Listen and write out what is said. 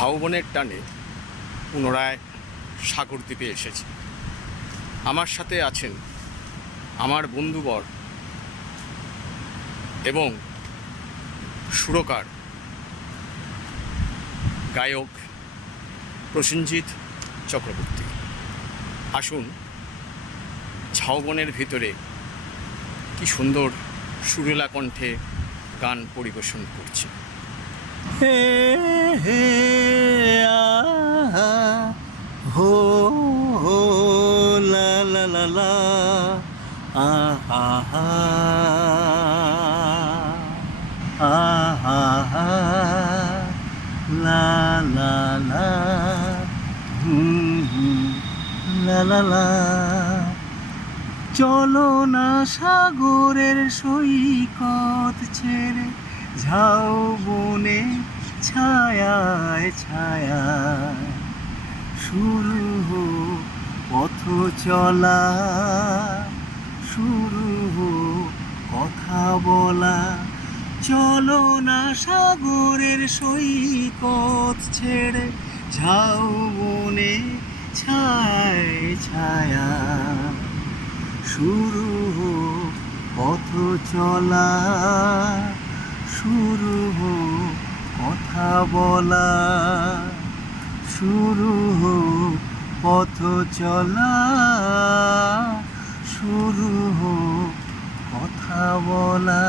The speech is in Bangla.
ঝাউবনের টানে পুনরায় সাগরদ্বীপে এসেছি। আমার সাথে আছেন আমার বন্ধুবর এবং সুরকার গায়ক প্রসেনজিৎ চক্রবর্তী। আসুন, ঝাউবনের ভিতরে কি সুন্দর সুরেলা কণ্ঠে গান পরিবেশন করছে। হে হে আহা হো হো লা লা লা লা আহা হা আহা হা লা লা লা লা লা লা। চলো না সাগরের সৈকত ছেড়ে ঝাউবনে ছায়ায় ছায়ায় শুরু হোক পথ চলা, শুরু হোক কথা বলা। চলো না সাগরের সৈকত ছেড়ে ঝাউবনে ছায়ায় ছায়ায় শুরু হোক পথ চলা, শুরু হোক কথা বলা। শুরু হোক পথ চলা, শুরু হোক কথা বলা।